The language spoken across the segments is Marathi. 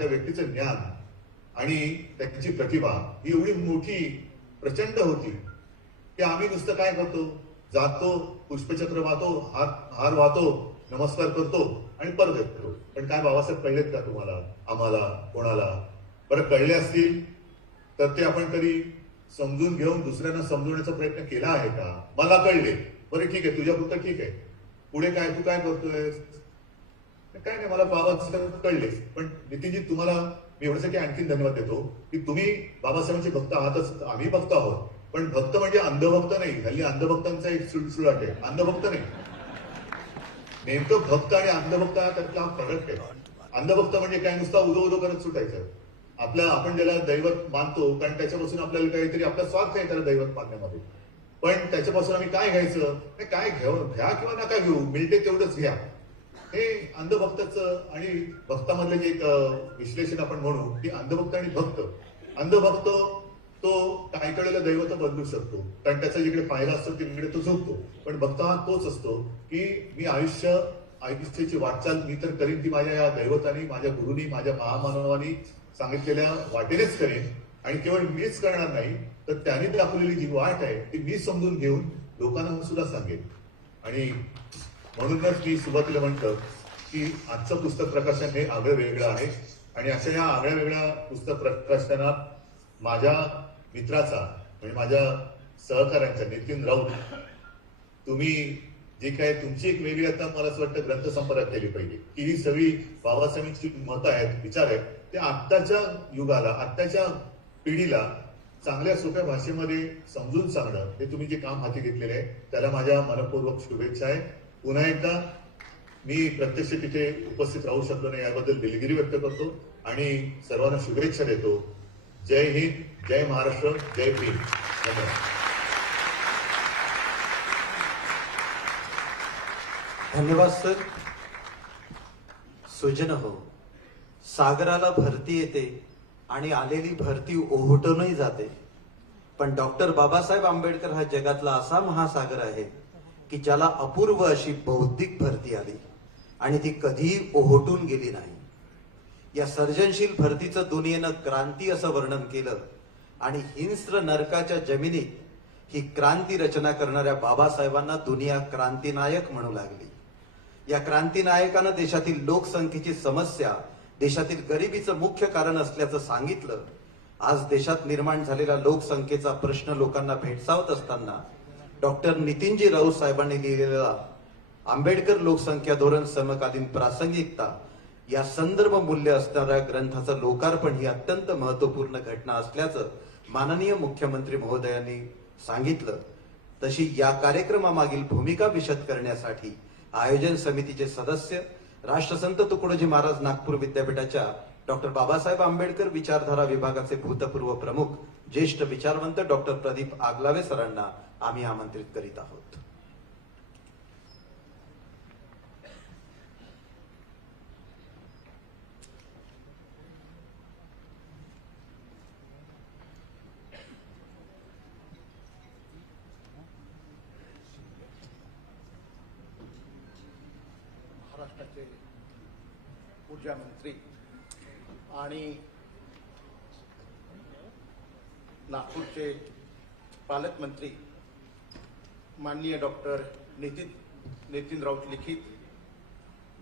त्या व्यक्तीचं ज्ञान आणि त्याची प्रतिभा ही एवढी मोठी प्रचंड होती की आम्ही नुसतं काय करतो, जातो, पुष्पचक्र वाहतो, हार वाहतो, नमस्कार करतो आणि परत येतो. पण काय बाबासाहेब कळलेत का तुम्हाला, आम्हाला, कोणाला? बरं कळले असतील तर ते आपण कधी समजून घेऊन दुसऱ्यांना समजवण्याचा प्रयत्न केला आहे का? मला कळले, बरं ठीक आहे, तुझ्या पुरतं ठीक आहे, पुढे काय, तू काय करतोय? काय नाही, मला बाबासाहेब कळलेच. पण नितीनजी तुम्हाला मी एवढ्यासाठी आणखीन धन्यवाद देतो की तुम्ही बाबासाहेबांचे भक्त आहातच, आम्ही भक्त आहोत. पण भक्त म्हणजे अंधभक्त नाही. हल्ली अंधभक्तांचा एक सुळसुळाट आहे, अंधभक्त नाही. नेमकं भक्त आणि अंधभक्त त्यातला फरक आहे. अंधभक्त म्हणजे काय, नुसता उदो उदो करत सुटायचं. आपण ज्याला दैवत मानतो कारण त्याच्यापासून आपल्याला काहीतरी आपला स्वार्थ आहे त्याला दैवत मानण्यामध्ये. पण त्याच्यापासून आम्ही काय घ्यायचं, काय घ्या किंवा नका घेऊ, मिळते तेवढंच घ्या. हे अंधभक्ताचं आणि भक्तामधले जे एक विश्लेषण आपण म्हणू की अंधभक्त आणि भक्त. अंधभक्त तो काही कडेला दैवत बदलू शकतो कारण त्याचा जिकडे फायदा असतो तिकडे तो झोपतो. पण भक्त हा तोच असतो की मी आयुष्याची वाटचाल मी तर करीन ती माझ्या या दैवतानी, माझ्या गुरुनी, माझ्या महामानवानी सांगितलेल्या वाटेनेच करेन. आणि केवळ मीच करणार नाही तर त्यांनी दाखवलेली जी वाट आहे ती मी समजून घेऊन लोकांना सुद्धा सांगेन. आणि म्हणूनच मी सुरुवातीला म्हटलं की आजचं पुस्तक प्रकाशन हे आगळं वेगळं आहे. आणि अशा या आगळ्या वेगळ्या पुस्तक प्रकाशनात माझ्या मित्राचा म्हणजे माझ्या सहकार्यांचा नितीन राऊत, तुम्ही जे काय तुमची एक वेगळी आता मला असं वाटतं ग्रंथसंपदा केली पाहिजे की ही सगळी बाबासाहेबांची मतं आहेत, विचार आहेत, ते आत्ताच्या युगाला, आत्ताच्या पिढीला चांगल्या सोप्या भाषेमध्ये समजून सांगणं, हे तुम्ही जे काम हाती घेतलेले आहे त्याला माझ्या मनपूर्वक शुभेच्छा आहे. पुन्हा एकदा मी प्रत्यक्ष तिथे उपस्थित राहू शकलो नाही याबद्दल दिलगिरी व्यक्त करतो आणि सर्वांना शुभेच्छा देतो. जय हिंद, जय महाराष्ट्र, जय भीम. धन्यवाद. धन्यवाद सर. सुजन हो, सागराला भरती येते आणि आलेली भरती ओहोटूनही जाते. पण डॉक्टर बाबासाहेब आंबेडकर हा जगातला असा महासागर आहे की ज्याला अपूर्व अशी बौद्धिक भरती आली आणि ती कधीही ओहोटून गेली नाही. या सर्जनशील भरतीचं दुनियेनं क्रांती असं वर्णन केलं आणि हिंस्र नरकाच्या जमिनीत ही क्रांती रचना करणाऱ्या बाबासाहेबांना दुनिया क्रांतीनायक म्हणू लागली. या क्रांतीनायकानं देशातील लोकसंख्येची समस्या, देशातील गरिबीचं मुख्य कारण असल्याचं सांगितलं. आज देशात निर्माण झालेला लोकसंख्येचा प्रश्न लोकांना भेडसावत असताना डॉक्टर नितीनजी राऊत साहेबांनी लिहिलेला आंबेडकर लोकसंख्या धोरण समकालीन प्रासंगिकता या संदर्भ मूल्य असणाऱ्या ग्रंथाचं लोकार्पण ही अत्यंत महत्वपूर्ण घटना असल्याचं माननीय मुख्यमंत्री महोदयांनी सांगितलं. तशी या कार्यक्रमामागील भूमिका विशद करण्यासाठी आयोजन समितीचे सदस्य राष्ट्रसंत तुकडोजी महाराज नागपूर विद्यापीठाच्या डॉक्टर बाबासाहेब आंबेडकर विचारधारा विभागाचे भूतपूर्व प्रमुख ज्येष्ठ विचारवंत डॉक्टर प्रदीप आगलावे सरांना आम्ही आमंत्रित करीत आहोत. महाराष्ट्राचे ऊर्जा मंत्री आणि नागपूरचे पालकमंत्री माननीय डॉक्टर नितिन राऊत लिखित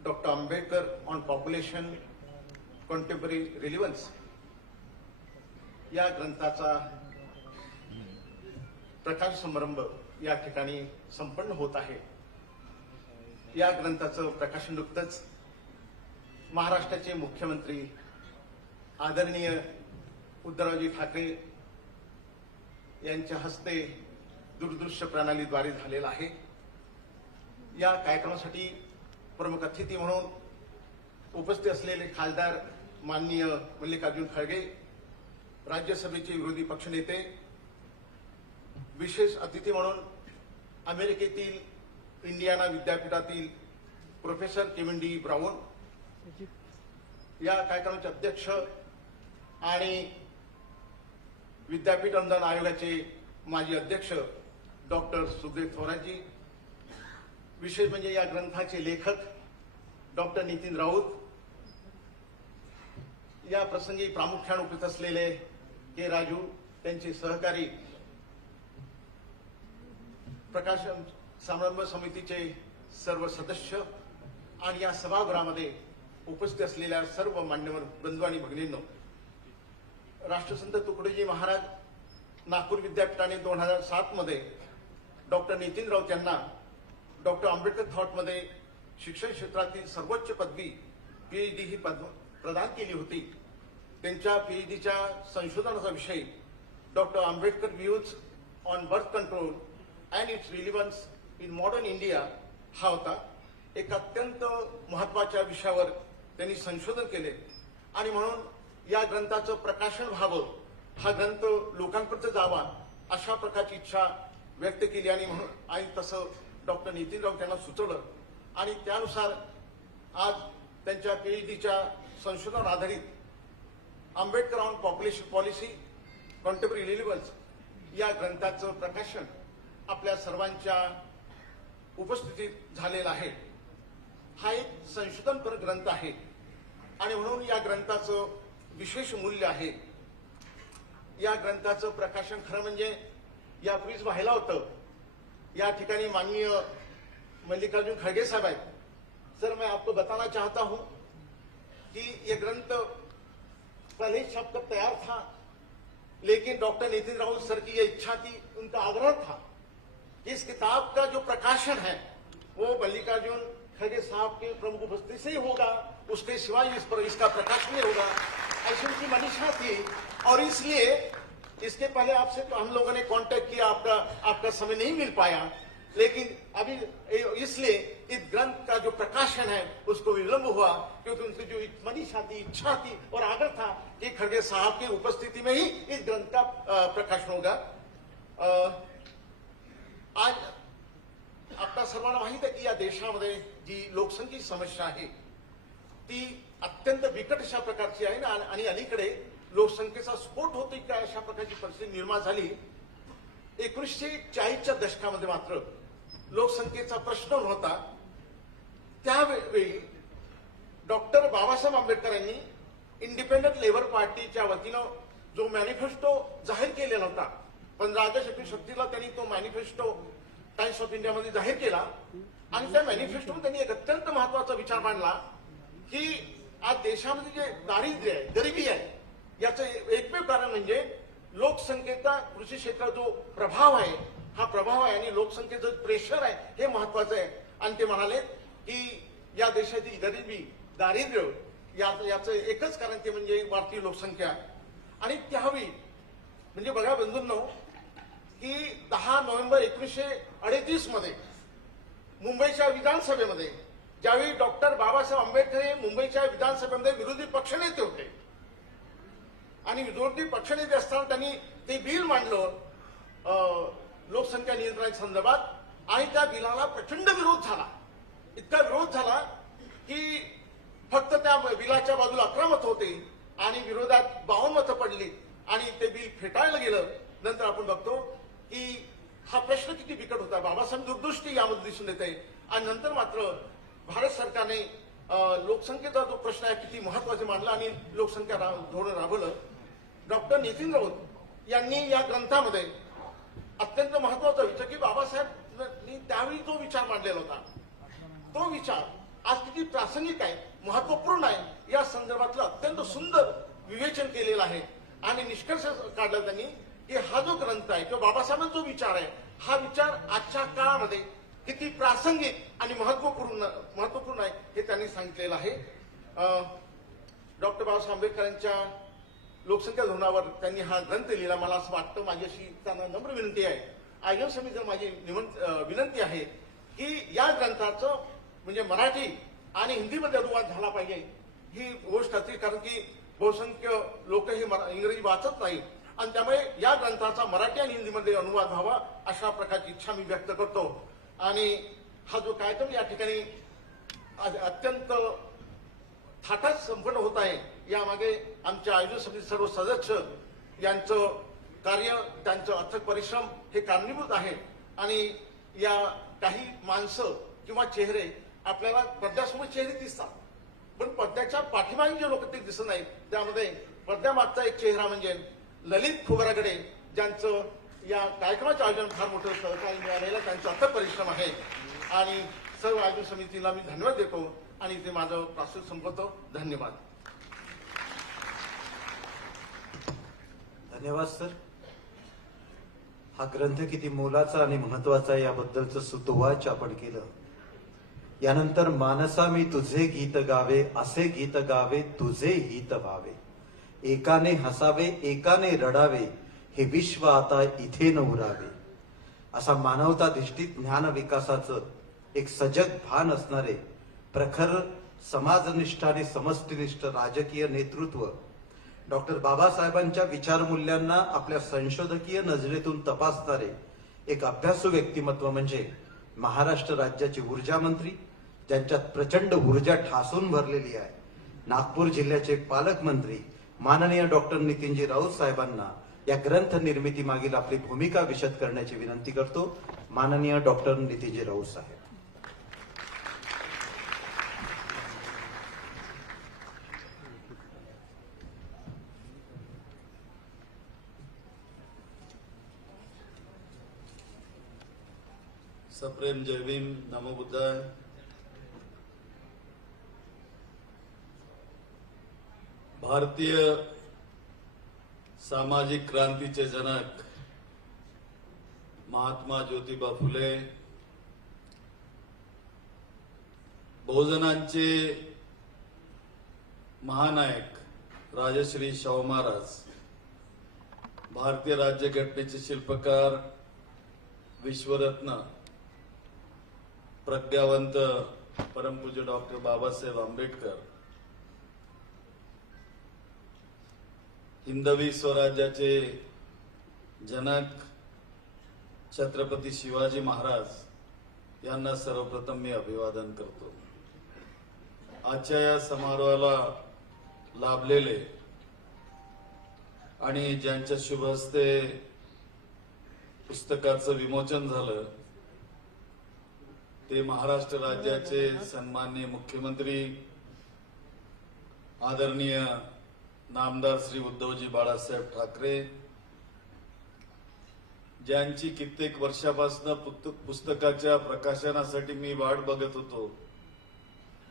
doctor Ambedkar on population contemporary relevance या ग्रंथाचा प्रकाश समारंभ या ठिकाणी संपन्न होत आहे. या ग्रंथाचं प्रकाशन नुकतंच महाराष्ट्राचे मुख्यमंत्री आदरणीय उद्धवजी ठाकरे यांच्या हस्ते दूरदृश्य प्रणालीद्वारे झालेला आहे. या कार्यक्रमासाठी प्रमुख अतिथी म्हणून उपस्थित असलेले खासदार माननीय मल्लिकार्जुन खळगे, राज्यसभेचे विरोधी पक्षनेते, विशेष अतिथी म्हणून अमेरिकेतील इंडियाना विद्यापीठातील प्रोफेसर केविन डी ब्राउन, या कार्यक्रमाचे अध्यक्ष आणि विद्यापीठ अनुदान आयोगाचे माजी अध्यक्ष डॉक्टर सुखदेव थोराजी, विशेष म्हणजे या ग्रंथाचे लेखक डॉक्टर नितीन राऊत, या प्रसंगी प्रामुख्याने उपस्थित असलेले के राजू, त्यांचे सहकारी, प्रकाशन समारंभ समितीचे सर्व सदस्य आणि या सभागृहामध्ये उपस्थित असलेल्या सर्व मान्यवर बंधू आणि भगिनींनो, राष्ट्रसंत तुकडोजी महाराज नागपूर विद्यापीठाने 2007 मध्ये डॉक्टर नितीन राऊत यांना डॉक्टर आंबेडकर थॉटमध्ये शिक्षण क्षेत्रातील सर्वोच्च पदवी PhD ही प्रदान केली होती. त्यांच्या PhDच्या संशोधनाचा विषय doctor Ambedkar views on birth control and its relevance in modern India हा होता. एक अत्यंत महत्वाच्या विषयावर त्यांनी संशोधन केले आणि म्हणून या ग्रंथाचं प्रकाशन व्हावं, हा ग्रंथ लोकांपर्यंत जावा अशा प्रकारची इच्छा व्यक्त केली आणि तसं डॉक्टर नितीन राऊत यांना सुचवलं आणि त्यानुसार आज त्यांच्या PhDच्या संशोधनावर आधारित Ambedkar on population policy contemporary relevance या ग्रंथाचं प्रकाशन आपल्या सर्वांच्या उपस्थितीत झालेला आहे. हा एक संशोधनपर ग्रंथ आहे आणि म्हणून या ग्रंथाचं विशेष मूल्य आहे. या ग्रंथाचं प्रकाशन खरं म्हणजे यापूर्वीच व्हायला होतं. या ठिकाणी माननीय मल्लिकार्जुन खड़गे साहब हैं. सर, मैं आपको बताना चाहता हूं कि ये ग्रंथ पहले छप कर तैयार था, लेकिन डॉक्टर नितिन राउत सर की ये इच्छा थी, उनका आग्रह था कि इस किताब का जो प्रकाशन है वो मल्लिकार्जुन खड़गे साहब के प्रमुख उपस्थिति से ही होगा, उसके सिवाय इस पर इसका प्रकाशन नहीं होगा, ऐसी उनकी मनीषा थी. और इसलिए इसके पहले आपसे तो हम लोगों ने कांटेक्ट किया, आपका समय नहीं मिल पाया, लेकिन अभी इसलिए इस ग्रंथ का जो प्रकाशन है उसको विलंब हुआ, क्योंकि उनकी जो मनीषा थी, इच्छा थी और आग्रह था कि खड़गे साहब की उपस्थिति में ही इस ग्रंथ का प्रकाशन होगा. आज आपल्या सर्वांना माहित आहे की या देशामध्ये जी लोकसंख्येची समस्या आहे ती अत्यंत बिकट अशा प्रकारची आहे आणि अलीकडे लोकसंख्येचा स्फोट होतोय का अशा प्रकारची परिस्थिती निर्माण झाली. 1940च्या दशकामध्ये मात्र लोकसंख्येचा प्रश्न नव्हता. त्यावेळी डॉक्टर बाबासाहेब आंबेडकर यांनी इंडिपेंडंट लेबर पार्टीच्या वतीनं जो मॅनिफेस्टो जाहीर केलेला होता, 15 ऑगस्ट 1936 त्यांनी तो मॅनिफेस्टो टाइम्स ऑफ इंडियामध्ये जाहीर केला आणि त्या मॅनिफेस्टोमध्ये त्यांनी एक अत्यंत महत्वाचा विचार मांडला की आज देशामध्ये जे दारिद्र्य आहे, गरिबी आहे, याचं एकमेव कारण म्हणजे लोकसंख्येचा कृषी क्षेत्रात जो प्रभाव आहे हा प्रभाव आहे आणि लोकसंख्येचं प्रेशर आहे हे महत्वाचं आहे. आणि ते म्हणाले की या देशातील गरिबी, दारिद्र्य याचं एकच कारण ते म्हणजे वाढती लोकसंख्या. आणि त्यावेळी म्हणजे बघा बंधूंनो की 10 नोव्हेंबर 1938 मध्ये मुंबईच्या विधानसभेमध्ये ज्यावेळी डॉक्टर बाबासाहेब आंबेडकर हे मुंबईच्या विधानसभेमध्ये विरोधी पक्षनेते होते आणि विरोधी पक्षनेते असताना त्यांनी ते बिल मांडलं लोकसंख्या नियंत्रणाच्या संदर्भात आणि त्या बिलाला प्रचंड विरोध झाला. इतका विरोध झाला की फक्त त्या बिलाच्या बाजूला 11 मतं होते आणि विरोधात 52 मतं पडली आणि ते बिल फेटाळलं गेलं. नंतर आपण बघतो की हा प्रश्न किती बिकट होता, बाबासाहेब दूरदृष्टी यामध्ये दिसून येते. आणि नंतर मात्र भारत सरकारने लोकसंख्येचा जो प्रश्न आहे किती महत्वाचे मानला आणि लोकसंख्या धोरण राबवलं. डॉक्टर नितीन राऊत यांनी या ग्रंथामध्ये अत्यंत महत्वाचा विचार की बाबासाहेबांनी त्यावेळी जो विचार मांडलेला होता तो विचार आज किती प्रासंगिक आहे, महत्वपूर्ण आहे या संदर्भातलं अत्यंत सुंदर विवेचन केलेलं आहे. आणि निष्कर्ष काढला त्यांनी की हा जो ग्रंथ आहे किंवा बाबासाहेबांचा जो विचार आहे हा विचार आजच्या काळामध्ये किती प्रासंगिक आणि महत्वपूर्ण आहे हे त्यांनी सांगितलेलं आहे. डॉक्टर बाबासाहेब आंबेडकरांच्या लोकसंख्या धोरणावर त्यांनी हा ग्रंथ लिहिला. मला असं वाटतं, माझी अशी त्यांना नम्र विनंती आहे, आयोजन समितीला माझी विनंती आहे की या ग्रंथाचं म्हणजे मराठी आणि हिंदीमध्ये अनुवाद झाला पाहिजे ही गोष्ट असते, कारण की बहुसंख्य लोक हे इंग्रजी वाचत नाही आणि त्यामुळे या ग्रंथाचा मराठी आणि हिंदीमध्ये अनुवाद व्हावा अशा प्रकारची इच्छा मी व्यक्त करतो. आणि हा जो कार्यक्रम या ठिकाणी अत्यंत थाटात संपन्न होत आहे यामागे आमच्या आयोजन समिती सर्व सदस्य यांचं कार्य, त्यांचं अथक परिश्रम हे कारणीभूत आहे. आणि या काही माणसं किंवा चेहरे आपल्याला पडद्यासमोर चेहरे दिसतात पण पडद्याच्या पाठीमागे जे लोक ते दिसत नाहीत, त्यामध्ये पडद्यामागचा एक चेहरा म्हणजे ललित खोबरागडे, ज्यांचं या कार्यक्रमाच्या आयोजन फार मोठं सहकार्य मिळालेलं त्यांचा अथक परिश्रम आहे. आणि सर्व आयोजन समितीला मी धन्यवाद देतो आणि ते माझं प्रास्ताविक संपवतो. धन्यवाद. धन्यवाद सर. हा ग्रंथ किती मोलाचा आणि महत्वाचा आहे याबद्दलचं सुतोवाच आपण केलं. यानंतर मानसा मी तुझे गीत गावे, असे गीत गावे तुझे हित व्हावे, एकाने हसावे एकाने रडावे, हे विश्व आता इथे न उरावे. असा मानवताधिष्ठित ज्ञान विकासाचं एक सजग भान असणारे प्रखर समाजनिष्ठ आणि समष्टिनिष्ठ राजकीय नेतृत्व, डॉक्टर बाबासाहेबांच्या विचारमूल्यांना आपल्या संशोधकीय नजरेतून तपासणारे एक अभ्यासू व्यक्तिमत्व म्हणजे महाराष्ट्र राज्याचे ऊर्जा मंत्री, ज्यांच्यात प्रचंड ऊर्जा ठासून भरलेली आहे, नागपूर जिल्ह्याचे पालकमंत्री माननीय डॉक्टर नितीनजी राऊत साहेबांना या ग्रंथ निर्मिती मागील आपली भूमिका विशद करण्याची विनंती करतो. माननीय डॉक्टर नितीनजी राऊत साहेब. सप्रेम जय भीम, नमो बुद्धाय. भारतीय सामाजिक क्रांतीचे जनक महात्मा ज्योतिबा फुले, बहुजनांचे महानायक राजश्री शाहू महाराज, भारतीय राज्यघटनेचे शिल्पकार विश्वरत्न प्रज्ञावंत परमपूज्य डॉक्टर बाबासाहेब आंबेडकर, हिंदवी स्वराज्याचे जनक छत्रपती शिवाजी महाराज यांना सर्वप्रथम मी अभिवादन करतो. आजच्या या समारोहाला लाभलेले आणि ज्यांच्या शुभ हस्ते पुस्तकाचं विमोचन झालं ते महाराष्ट्र राज्याचे सन्माननीय मुख्यमंत्री आदरणीय नामदार श्री उद्धवजी बाळासाहेब ठाकरे, ज्यांची कित्येक वर्षापासून पुस्तकाच्या प्रकाशनासाठी मी वाट बघत होतो,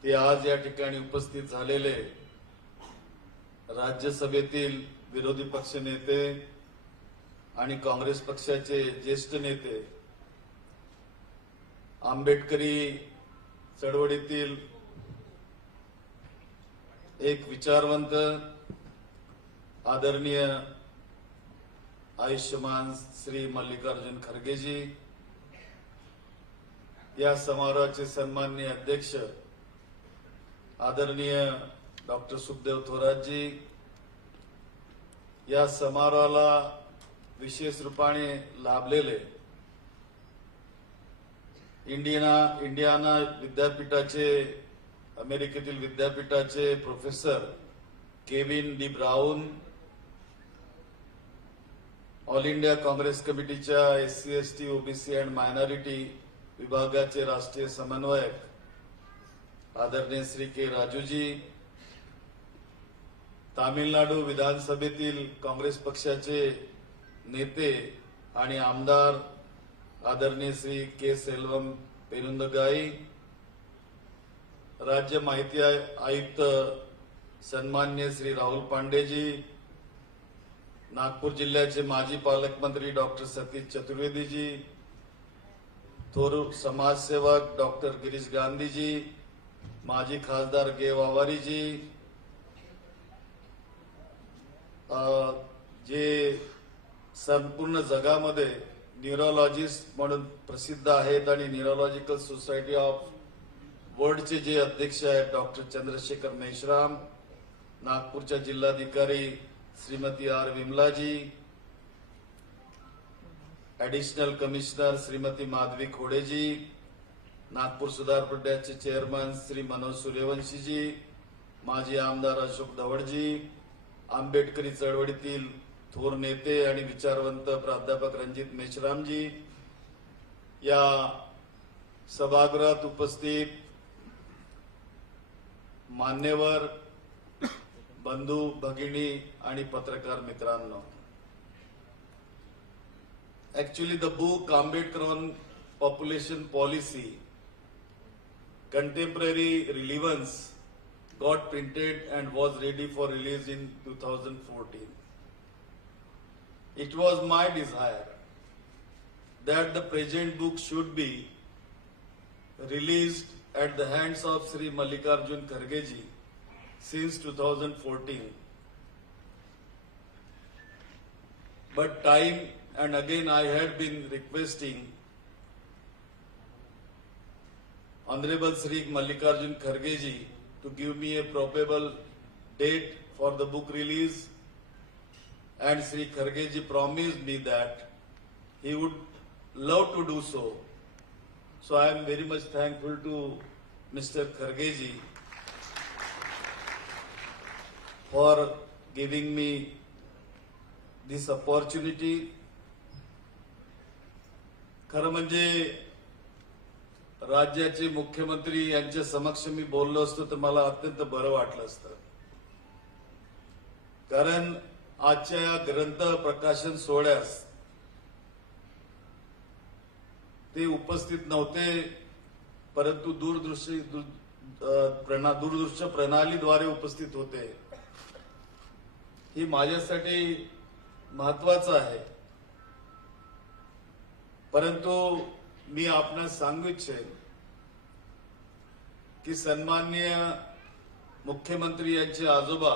ते आज या ठिकाणी उपस्थित झालेले राज्यसभेतील विरोधी पक्ष नेते आणि काँग्रेस पक्षाचे ज्येष्ठ नेते, आंबेडकरी चळवळीतील एक विचारवंत आदरणीय आयुष्यमान श्री मल्लिकार्जुन खरगेजी, या समारोहाचे सन्माननीय अध्यक्ष आदरणीय डॉक्टर सुखदेव थोरातजी, या समारोहाला विशेष रूपाने लाभलेले इंडियाना विद्यापीठाचे, अमेरिकेतील विद्यापीठाचे professor Kevin De brown, all India Congress कमिटीच्या SC ST OBC and minority विभागाचे राष्ट्रीय समन्वयक आदरणीय श्री के राजूजी, तामिळनाडू विधानसभेतील काँग्रेस पक्षाचे नेते आणि आमदार आदरणीय श्री के सेल्वम पेरुंदगाई, राज्य माहिती आयुक्त सन्मान्य श्री राहुल पांडेजी, नागपूर जिल्ह्याचे माजी पालकमंत्री डॉक्टर सतीश चतुर्वेदीजी, थोर समाजसेवक डॉक्टर गिरीश गांधीजी, माजी खासदार गे वावारीजी, जे संपूर्ण जगामध्ये न्यूरोलॉजिस्ट म्हणून प्रसिद्ध आहेत आणि न्यूरोलॉजिकल सोसायटी ऑफ वर्ल्डचे जे अध्यक्ष आहेत डॉक्टर चंद्रशेखर मेश्राम, नागपूरच्या जिल्हाधिकारी श्रीमती आर विमलाजी, ऍडिशनल कमिशनर श्रीमती माधवी खोडेजी, नागपूर सुधार प्रद्याचे चेअरमन श्री मनोज सूर्यवंशीजी, माजी आमदार अशोक दवडजी, आंबेडकरी चळवळीतील थोर नेते आणि विचारवंत प्राध्यापक रणजित मेश्रामजी, या सभागृहात उपस्थित मान्यवर बंधू भगिनी आणि पत्रकार मित्रांनो, actually the book Ambedkar on Population Policy Contemporary Relevance got printed and was ready for release in 2014. It was my desire that the present book should be released at the hands of Sri Mallikarjun Kharge ji since 2014. But time and again I had been requesting Honorable Sri Mallikarjun Kharge ji to give me a probable date for the book release, and Sri Kharge ji promised me that he would love to do so. So I am very much thankful to Mr. Kharge ji for giving me this opportunity. खरं म्हणजे राज्याचे मुख्यमंत्री यांच्या समक्ष मी बोललो असतो तर मला अत्यंत बरं वाटलं असतं, कारण आजच्या या ग्रंथ प्रकाशन सोहळ्यास ते उपस्थित नव्हते, परंतु दूरदृश्य प्रणालीद्वारे उपस्थित होते. ही माझ्यासाठी महत्वाचं आहे. परंतु मी आपणास सांगू इच्छेन की सन्माननीय मुख्यमंत्री यांचे आजोबा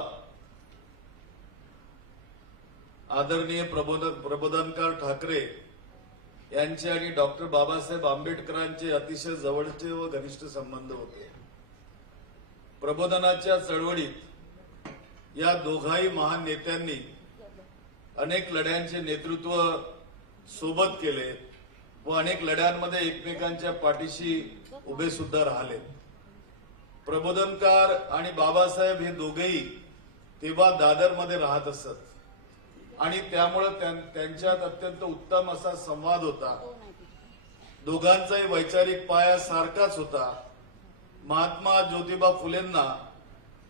आदरणीय प्रबोधनकार ठाकरे यांचे आणि डॉक्टर बाबासाहेब आंबेडकरांचे अतिशय जवळचे व घनिष्ठ संबंध होते. प्रबोधनाच्या चळवळीत या दोघाही महान नेत्यांनी अनेक लढ्यांचे नेतृत्व सोबत केले व अनेक लढ्यांमध्ये एकमेकांच्या पाठीशी उभे सुद्धा राहिले. प्रबोधनकार आणि बाबासाहेब हे दोघेही तेव्हा दादरमध्ये राहत असत आणि त्यामुळे त्यांच्यात अत्यंत उत्तम असा संवाद होता. दोघांचाही वैचारिक पाया सारखाच होता. महात्मा ज्योतिबा फुलेंना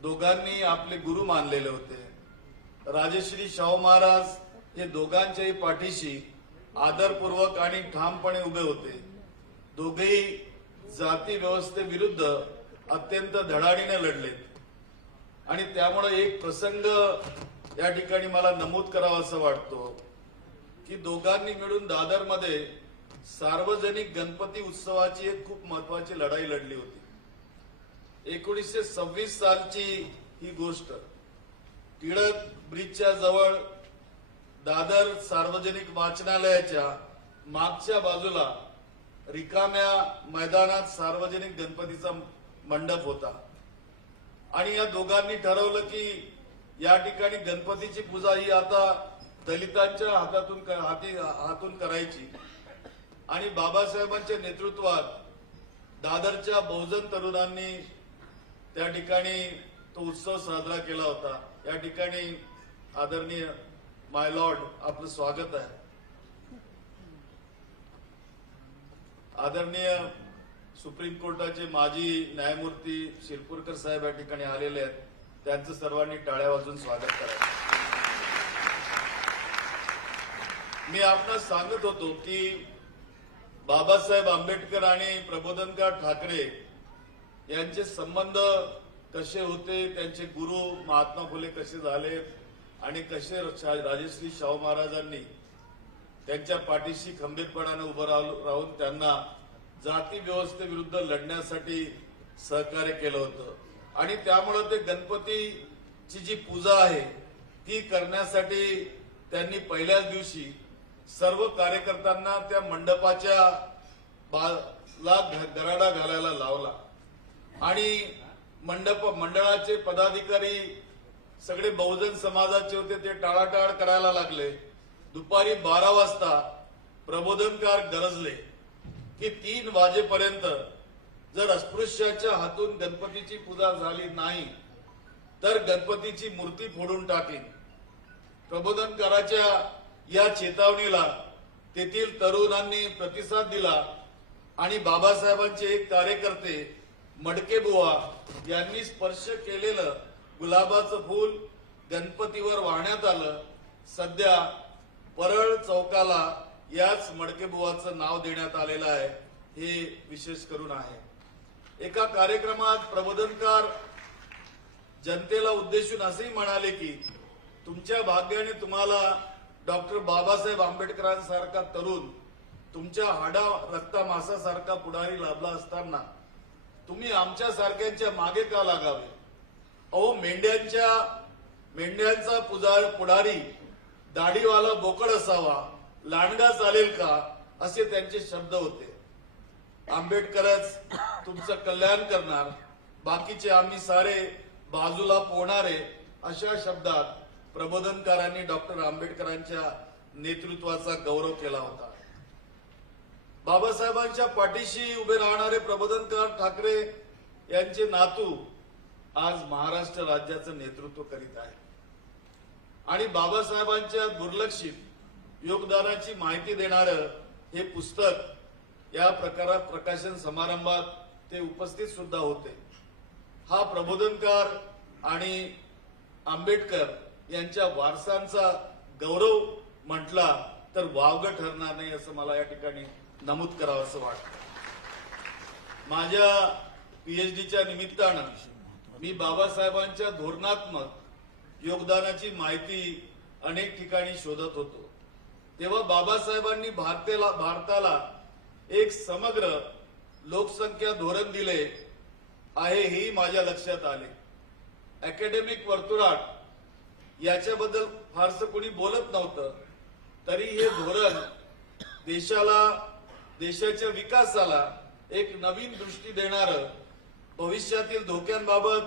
दोघांनी आपले गुरु मानलेले होते. राजश्री शाहू महाराज हे दोघांच्याही पाठीशी आदरपूर्वक आणि ठामपणे उभे होते. दोघेही जाती व्यवस्थेविरुद्ध अत्यंत धडाडीने लढले आणि त्यामुळे एक प्रसंग या ठिकाणी मला नमूद करावा असं वाटतो की दोघांनी मिळून दादरमध्ये सार्वजनिक गणपती उत्सवाची एक खूप महत्वाची लढाई लढली होती. 1926 सालची ही गोष्ट. टिळक ब्रिजच्या जवळ दादर सार्वजनिक वाचनालयाच्या मागच्या बाजूला रिकाम्या मैदानात सार्वजनिक गणपतीचा मंडप होता आणि या दोघांनी ठरवलं की या ठिकाणी गणपतीची पूजा ही आता दलितांच्या हातून करायची आणि बाबासाहेबांच्या नेतृत्वात दादरच्या बहुजन तरुणांनी त्या ठिकाणी तो उत्सव साजरा केला होता. या ठिकाणी आदरणीय माय लॉर्ड आपलं स्वागत आहे. आदरणीय सुप्रीम कोर्टाचे माजी न्यायमूर्ती शिरपूरकर साहेब या ठिकाणी आलेले आहेत. त्यांचं सर्वांनी टाळ्या वाजवून स्वागत करायचं. मी आपणास सांगत होतो की बाबासाहेब आंबेडकर आणि प्रबोधनकार ठाकरे यांचे संबंध कसे होते, त्यांचे गुरु महात्मा फुले कसे झाले आणि कसे राजश्री शाहू महाराजांनी त्यांच्या पाठीशी खंबीरपणाने उभं राहून त्यांना जाती व्यवस्थेविरुद्ध लढण्यासाठी सहकार्य केलं होतं आणि त्यामुळे ते गणपतीची जी पूजा आहे ती करण्यासाठी त्यांनी पहिल्याच दिवशी सर्व कार्यकर्त्यांना त्या मंडपाच्या गराडा घालायला लावला आणि मंडळाचे पदाधिकारी सगळे बहुजन समाजाचे होते ते टाळाटाळ करायला लागले. दुपारी 12 वाजता प्रबोधनकार गरजले की 3 वाजेपर्यंत जर अस्पृश्याच्या हातून गणपतीची पूजा झाली नाही तर गणपतीची मूर्ती फोडून टाकीन. प्रबोधनकाराच्या या चेतावणीला तेथील तरुणांनी प्रतिसाद दिला आणि बाबासाहेबांचे एक कार्यकर्ते मडकेबुवा यांनी स्पर्श केलेलं गुलाबाचं फूल गणपतीवर वाहण्यात आलं. सध्या परळ चौकाला याच मडकेबुवाचं नाव देण्यात आलेलं आहे. हे विशेष करून आहे. एका कार्यक्रमात प्रबोधनकार जनतेला उद्देशून असेही म्हणाले की तुमच्या भाग्याने तुम्हाला डॉक्टर बाबासाहेब आंबेडकरांसारखा तरुण, तुमच्या हाडा रक्ता मांसासारखा पुढारी लाभला असताना तुम्ही आमच्या सारख्यांच्या मागे का लागावे? अहो, मेंढ्यांचा पुढारी दाढीवाला बोकड असावा, लांडगा चालेल का, असे त्यांचे शब्द होते. आंबेडकरच तुमचं कल्याण करणार, बाकीचे आम्ही सारे बाजूला पोहणारे, अशा शब्दात प्रबोधनकारांनी डॉक्टर आंबेडकरांच्या नेतृत्वाचा गौरव केला होता. बाबासाहेबांच्या पाठीशी उभे राहणारे प्रबोधनकार ठाकरे यांचे नातू आज महाराष्ट्र राज्याचं नेतृत्व करीत आहे आणि बाबासाहेबांच्या दुर्लक्षित योगदानाची माहिती देणारं हे पुस्तक या प्रकारात प्रकाशन समारंभात ते उपस्थित सुद्धा होते. हा प्रबोधनकार आणि आंबेडकर यांच्या वारसांचा गौरव म्हटला तर वावगं ठरणार नाही असं मला या ठिकाणी नमूद करावं असं वाटतं. माझ्या पीएचडीच्या निमित्तानं मी बाबासाहेबांच्या धोरणात्मक योगदानाची माहिती अनेक ठिकाणी शोधत होतो. तेव्हा बाबासाहेबांनी भारताला एक समग्र लोकसंख्या धोरण दिले आहे हे माझ्या लक्षात आले. अकॅडमिक वर्तुळात याच्याबद्दल फारसं कोणी बोलत नव्हतं, तरी हे धोरण देशाच्या विकासाला एक नवीन दृष्टी देणारं, भविष्यातील धोक्यांबाबत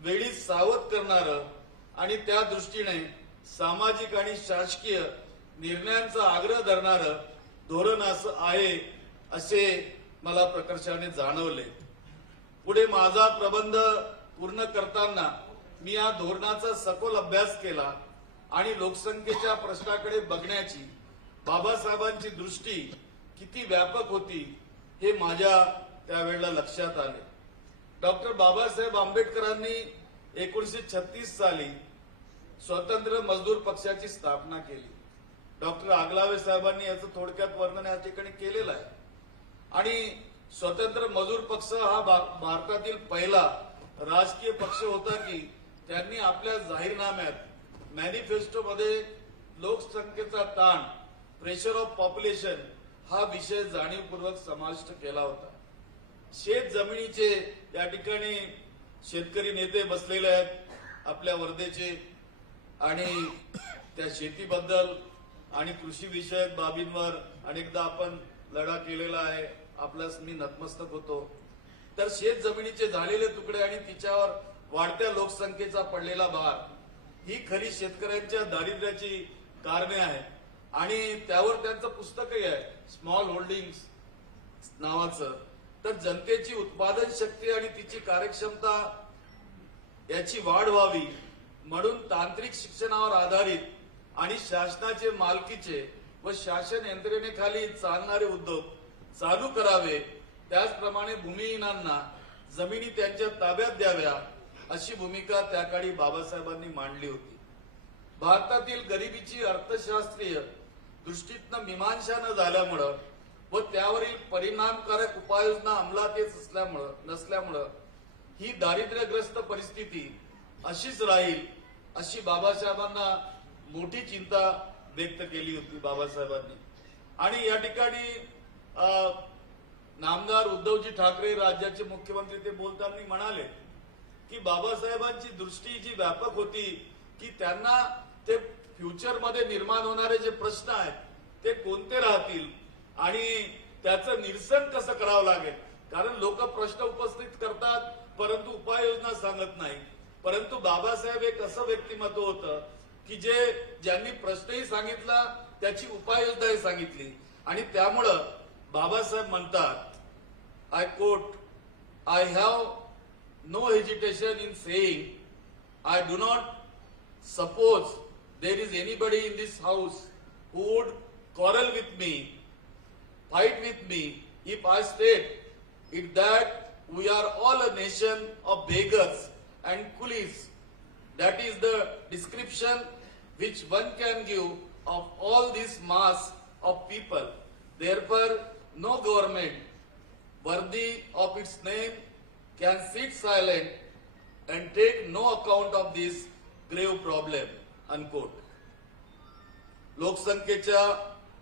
वेळीच सावध करणारं आणि त्या दृष्टीने सामाजिक आणि शासकीय निर्णयांचा आग्रह धरणारं धोरण असं आहे असे मला प्रकर्षाने जाणवले. पुढे माझा प्रबंध पूर्ण करताना मी या धोरणाचा सखोल अभ्यास केला आणि लोकसंख्येच्या प्रश्नाकडे बघण्याची बाबासाहेबांची दृष्टी किती व्यापक होती हे माझ्या त्यावेळेला लक्षात आले. डॉक्टर बाबासाहेब आंबेडकरांनी 1936 साली स्वतंत्र मजदूर पक्षाची स्थापना केली. डॉक्टर आगलावे साहेबांनी याचं थोडक्यात वर्णन या ठिकाणी केलेलं आहे. आणि स्वतंत्र मजूर पक्ष हा भारतातील पहिला राजकीय पक्ष होता की त्यांनी आपल्या जाहीरनाम्यात मॅनिफेस्टोमध्ये लोकसंख्येचा ताण, प्रेशर ऑफ पॉप्युलेशन हा विषय जाणीवपूर्वक समाविष्ट केला होता. शेत जमिनीचे या ठिकाणी शेतकरी नेते बसलेले आहेत आपल्या वर्धेचे आणि त्या शेतीबद्दल आणि कृषी विषयक बाबींवर अनेकदा आपण लढा केलेला आहे. आपल्यास मी नतमस्तक होतो. तर शेत जमिनीचे झालेले तुकडे आणि तिच्यावर वाढत्या लोकसंख्येचा पडलेला भार ही खरी शेतकऱ्यांच्या दारिद्र्याची कारणे आहे आणि त्यावर त्यांचं पुस्तकही आहे स्मॉल होल्डिंग्स नावाचं. तर जनतेची उत्पादन शक्ती आणि तिची कार्यक्षमता याची वाढ व्हावी म्हणून तांत्रिक शिक्षणावर आधारित आणि शासनाचे मालकीचे व शासन यंत्रणेखाली चालणारे उद्योग चालू करावे. त्याचप्रमाणे भूमिहीनांना जमिनी त्यांच्या ताब्यात द्याव्या अशी भूमिका त्या काळी बाबासाहेबांनी मांडली होती. भारतातील गरिबीची अर्थशास्त्रीय दृष्टीतनं मीमांसा न झाल्यामुळं व त्यावरील परिणामकारक उपाययोजना अंमलात येत नसल्यामुळं ही दारिद्र्यग्रस्त परिस्थिती अशीच राहील अशी बाबासाहेबांना मोठी चिंता व्यक्त केली होती बाबासाहेबांनी. आणि या ठिकाणी नामदार उद्धवजी ठाकरे राज्याचे मुख्यमंत्री ते बोलताना म्हणाले की बाबासाहेबांची दृष्टी जी व्यापक होती की त्यांना ते फ्युचरमध्ये निर्माण होणारे जे प्रश्न आहेत ते कोणते राहतील आणि त्याचं निरसन कसं करावं लागेल. कारण लोक प्रश्न उपस्थित करतात परंतु उपाययोजना सांगत नाही. परंतु बाबासाहेब एक असं व्यक्तिमत्व होतं की ज्यांनी प्रश्नही सांगितला त्याची उपाययोजनाही सांगितली आणि त्यामुळं बाबासाहेब म्हणतात, I quote, I have no hesitation in saying I do not suppose there is anybody in this house who would quarrel with me, fight with me if I state it that we are all a nation of beggars and coolies. That is the description which one can give of all this mass of people. Therefore, no government worthy of its name can sit silent and take no account of this grave problem. Unquote. लोकसंख्येच्या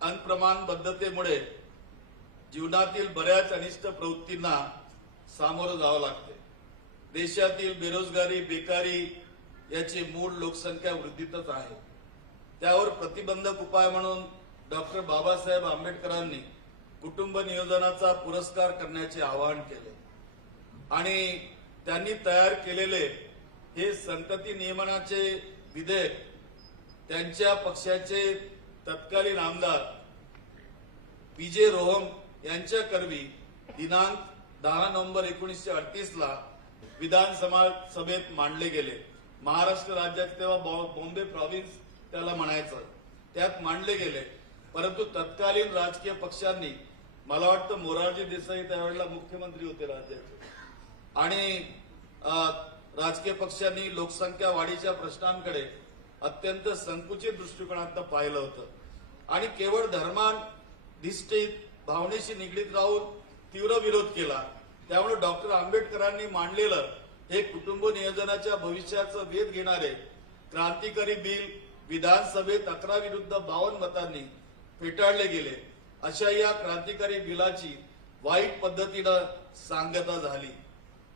अनप्रमाणबद्धतेमुळे जीवनातील बऱ्याच अनिष्ट प्रवृत्तींना सामोरं जावं लागते. देशातील बेरोजगारी, बेकारी याची मूळ लोकसंख्या वृद्धीतच आहे. त्यावर प्रतिबंधक उपाय म्हणून डॉक्टर बाबासाहेब आंबेडकरांनी कुटुंब नियोजनाचा पुरस्कार करण्याचे आवाहन केले आणि त्यांनी तयार केलेले हे संतती नियमनाचे विधेयक त्यांच्या पक्षाचे तत्कालीन आमदार पीजे रोहम यांच्या करवी दिनांक 10 नोव्हेंबर 1938 ला विधानसभेत मांडले गेले. महाराष्ट्र राज्यात तेव्हा बॉम्बे प्रॉव्हिन्स त्याला म्हणायचं, त्यात मांडले गेले. परंतु तत्कालीन राजकीय पक्षांनी, मला वाटतं मोरारजी देसाई त्यावेळेला मुख्यमंत्री होते राज्याचे, आणि राजकीय पक्षांनी लोकसंख्या वाढीच्या प्रश्नांकडे अत्यंत संकुचित दृष्टिकोनातून पाहिलं होतं आणि केवळ धर्माधिष्ठित भावनेशी निगडीत राहून तीव्र विरोध केला. त्यामुळे डॉक्टर आंबेडकरांनी मांडलेलं हे कुटुंब नियोजनाच्या भविष्याचं वेध घेणारे क्रांतिकारी बिल विधानसभेत 11 विरुद्ध 52 मतांनी फेटाळले गेले. अशा या क्रांतिकारी बिलाची वाईट पद्धतीनं सांगता झाली.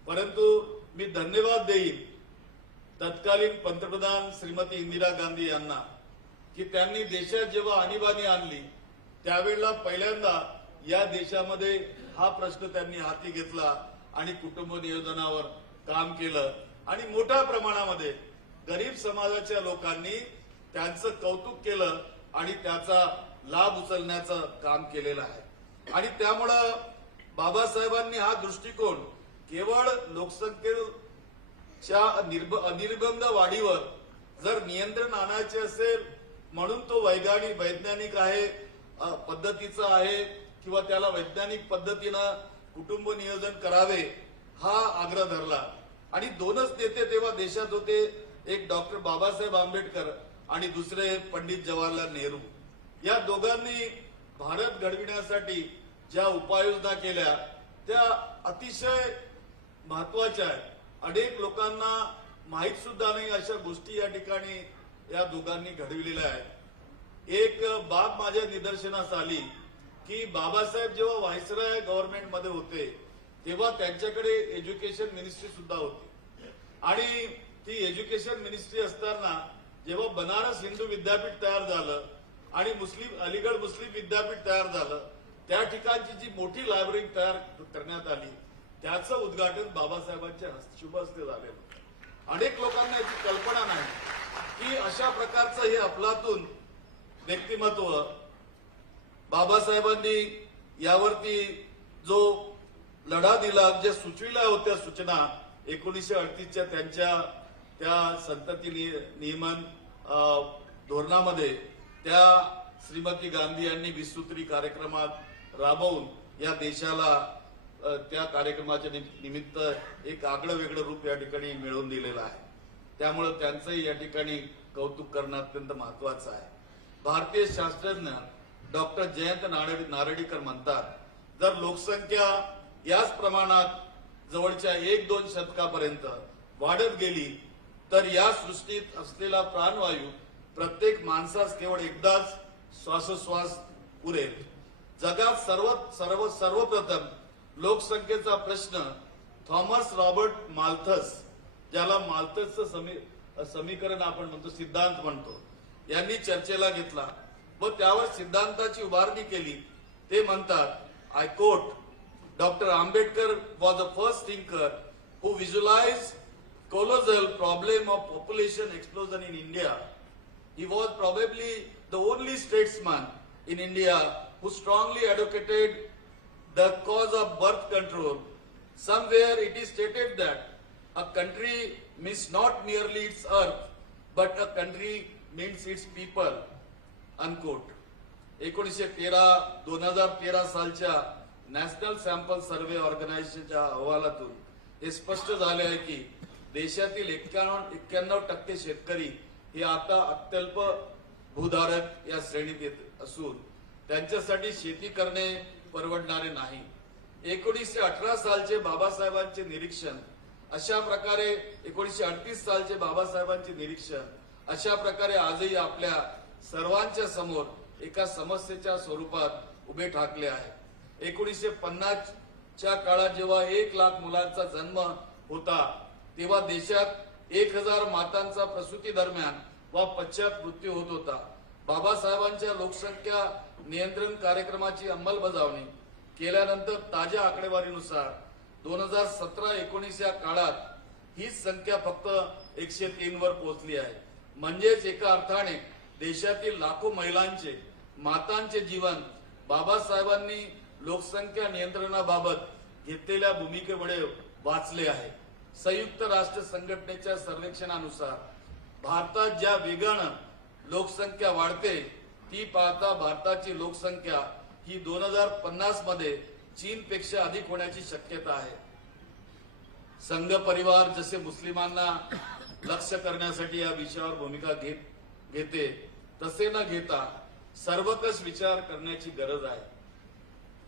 परंतु मी धन्यवाद देईन तत्कालीन पंतप्रधान श्रीमती इंदिरा गांधी यांना की त्यांनी देशात जेव्हा आणीबाणी आणली त्यावेळेला पहिल्यांदा या देशामध्ये हा प्रश्न त्यांनी हाती घेतला आणि कुटुंब नियोजनावर काम केलं आणि मोठ्या प्रमाणामध्ये गरीब समाजाच्या लोकांनी त्यांचं कौतुक केलं आणि त्याचा लाभ उचलण्याचं काम केलेलं आहे. आणि त्यामुळं बाबासाहेबांनी हा दृष्टिकोन केवळ लोकसंख्येच्या अनिर्बंध वाढीवर जर नियंत्रण आणायचे असेल म्हणून तो वैज्ञानिक आहे, पद्धतीचा आहे किंवा त्याला वैज्ञानिक पद्धतीनं कुटुंब नियोजन करावे हा आग्रह धरला. आणि दोनच नेते तेव्हा देशात होते, एक डॉक्टर बाबासाहेब आंबेडकर आणि दुसरे पंडित जवाहरलाल नेहरू. या दोघांनी भारत घडविण्यासाठी ज्या उपाययोजना केल्या त्या अतिशय महत्वाच्या आहेत. अनेक लोकांना माहीत सुद्धा नाही अशा गोष्टी या ठिकाणी या दोघांनी घडविलेल्या आहेत. एक बाब माझ्या निदर्शनास आली की बाबासाहेब जेव्हा व्हायसरॉय गव्हर्नमेंट मध्ये होते तेव्हा त्यांच्याकडे एज्युकेशन मिनिस्ट्री सुद्धा होती आणि ती एज्युकेशन मिनिस्ट्री असताना जेव्हा बनारस हिंदू विद्यापीठ तयार झालं आणि अलीगड मुस्लिम विद्यापीठ तयार झालं त्या ठिकाणची जी मोठी लायब्ररी तयार करण्यात आली त्याचं उद्घाटन बाबासाहेबांच्या शुभ हस्ते झालेलं. अनेक लोकांना याची कल्पना नाही की अशा प्रकारचं हे अफलातून व्यक्तिमत्व बाबासाहेबांनी यावरती जो लढा दिला, ज्या सुचविल्या होत्या सूचना 1938च्या त्यांच्या त्या संतती नियमन धोरणामध्ये त्या श्रीमती गांधी यांनी 20 सूत्री कार्यक्रमात राबवून या देशाला त्या कार्यक्रमाच्या निमित्त एक आगळं वेगळं रूप या ठिकाणी मिळवून दिलेलं आहे. त्यामुळे त्यांचंही या ठिकाणी कौतुक करणं अत्यंत महत्वाचं आहे. भारतीय शास्त्रज्ञ डॉक्टर जयंत नारळीकर म्हणतात, जर लोकसंख्या याच प्रमाणात जवळच्या 1-2 शतकापर्यंत वाढत गेली तर या सृष्टीत असलेला प्राणवायू प्रत्येक माणसास केवळ एकदाच श्वासोश्वास पुरेल. जगात सर्वप्रथम लोकसंख्येचा प्रश्न थॉमस रॉबर्ट माल्थस, ज्याला माल्थसचं समीकरण आपण म्हणतो, सिद्धांत म्हणतो, यांनी चर्चेला घेतला व त्यावर सिद्धांताची उभारणी केली. ते म्हणतात, I quote, doctor Ambedkar was the first thinker who visualised colossal problem of population explosion in India. He was probably the only statesman in India who strongly advocated the cause of birth control. Somewhere it is stated that a country means not merely its earth, but a country means its people. Unquote. 2013 सालच्या नॅशनल सॅम्पल सर्व्हे ऑर्गनायझेशनच्या अहवालातून हे स्पष्ट झाले आहे की देशातील 91% शेतकरी हे आता अत्यल्प भूधारक या श्रेणीत येत असून त्यांच्यासाठी शेती करणे परवडणारे नाही. 1918 सालचे बाबासाहेबांचे निरीक्षण अशा प्रकारे 1938 सालचे बाबासाहेबांचे निरीक्षण अशा प्रकारे आजही आपल्या सर्वांच्या समोर एका समस्येच्या स्वरूपात उभे ठाकले आहे. 1950च्या काळात जेव्हा 1 लाख मुलांचा जन्म होता तेव्हा देशात 1000 मातांचा प्रसूती दरम्यान व पश्चात मृत्यू होत होता. बाबासाहेबांच्या लोकसंख्या नियंत्रण कार्यक्रमाची अंमलबजावणी केल्यानंतर ताज्या आकडेवारीनुसार 2017-19 या काळात ही संख्या फक्त 103 वर पोहोचली आहे. म्हणजेच एका अर्थाने देशातील लाखो महिलांचे मातांचे जीवन बाबासाहेबांनी लोकसंख्या नियंत्रणाबाबत घेतलेल्या भूमिकेमुळे वाचले आहे. संयुक्त राष्ट्र संघटनेच्या सर्वेक्षणानुसार भारतात ज्या वेगानं लोकसंख्या वाढते ती पाहता भारताची लोकसंख्या ही 2050 मध्ये चीनपेक्षा अधिक होण्याची शक्यता आहे. संघ परिवार जसे मुस्लिमांना लक्ष करण्यासाठी या विषयावर भूमिका घेते तसे न घेता सर्वकष विचार करण्याची गरज आहे.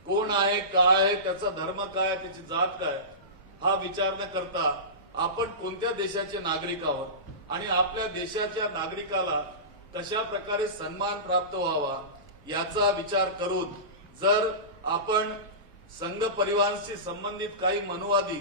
कोण आहे, काय आहे, त्याचा धर्म काय, त्याची जात काय हा विचार न करता आपण कोणत्या देशाचे नागरिक आहोत आणि आपल्या देशाच्या नागरिकाला कशा प्रकारे सन्मान प्राप्त व्हावा याचा विचार करून जर आपण संघ परिवाराशी संबंधित काही मनुवादी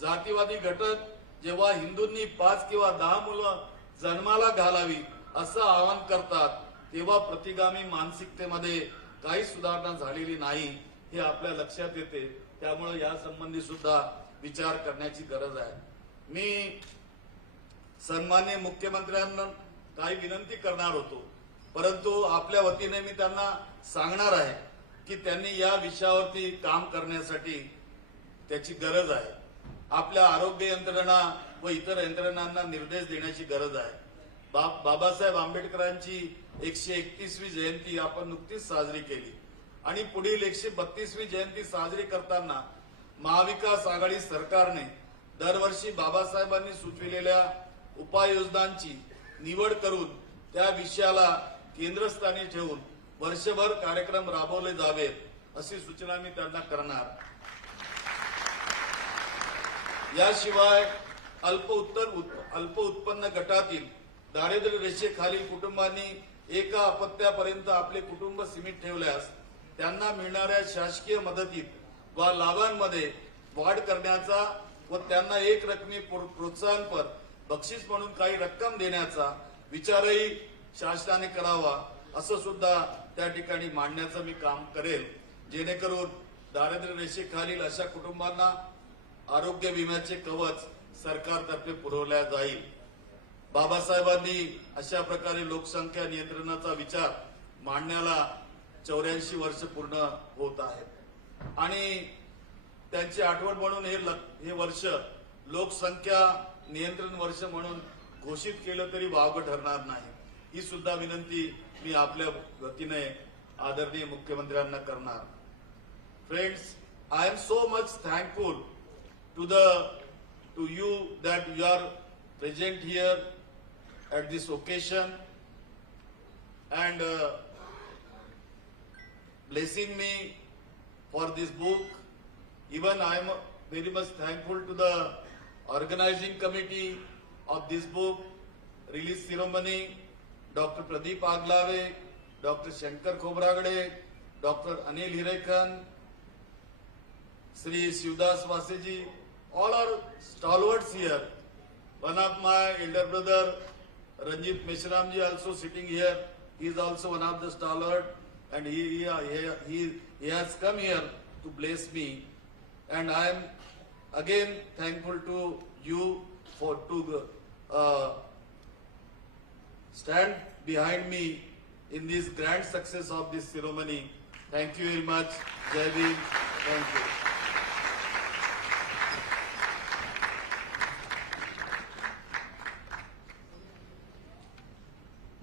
जातीवादी घटक जेव्हा हिंदूंनी 5 किंवा 10 मुलं जन्माला घालावी असं आवाहन करतात तेव्हा प्रतिगामी मानसिकतेमध्ये काही सुधारणा झालेली नाही हे आपल्या लक्षात येते. त्यामुळे या संबंधी सुद्धा विचार करण्याची गरज आहे. मी सन्माननीय मुख्यमंत्र्यांना काही विनंती करणार होतो परंतु आपल्या वतीने मी त्यांना सांगणार आहे की त्यांनी या विषयावरती काम करण्यासाठी त्याची गरज आहे. आपल्या आरोग्य यंत्रणा व इतर यंत्रणांना निर्देश देण्याची गरज आहे. बाबासाहेब आंबेडकरांची 131वी जयंती आपण नुकतीच साजरी केली आणि पुढील 132वी जयंती साजरी करताना महाविकास आघाडी सरकारने दरवर्षी बाबासाहेबांनी सुचविलेल्या उपाययोजनांची निवड करून त्या विषयाला केंद्रस्थानी ठेवून वर्षभर कार्यक्रम राबवले जावेत अशी सूचना मी त्यांना करणार. याशिवाय अल्प उत्पन्न गटातील दारिद्र्य रेषेखालील कुटुंबांनी एका अपत्यापर्यंत आपले कुटुंब सीमित ठेवल्यास त्यांना मिळणाऱ्या शासकीय मदतीत व लाभांमध्ये वाढ करण्याचा व त्यांना एक रकमी प्रोत्साहनपर बक्षीस म्हणून काही रक्कम देण्याचा विचारही शासनाने करावा असं सुद्धा त्या ठिकाणी मांडण्याचं मी काम करेल जेणेकरून दारिद्र्य रेषेखालील अशा कुटुंबांना आरोग्य विम्याचे कवच सरकारतर्फे पुरवल्या जाईल. बाबासाहेबांनी अशा प्रकारे लोकसंख्या नियंत्रणाचा विचार मांडण्याला 84 वर्ष पूर्ण होत आहेत आणि त्यांची आठवण म्हणून हे वर्ष लोकसंख्या नियंत्रण वर्ष म्हणून घोषित केलं तरी वावगं ठरणार नाही. ही सुद्धा विनंती मी आपल्या वतीने आदरणीय मुख्यमंत्र्यांना करणार. Friends, I am so much thankful to you that you are present here at this occasion and blessing me for this book. Even I am very much thankful to the organizing committee of this book release ceremony, Dr. Pradeep Aglave, Dr. Shankar Khobragade, Dr. Anil Hirekan, Sri Shivdas Vaseji, all are stalwarts here. One of my elder brother Ranjit Meshramji also sitting here. He is also one of the stalwart and he has come here to bless me and I am again thankful to you for to stand behind me in this grand success of this ceremony. Thank you very much. Jai Bhim. Thank you.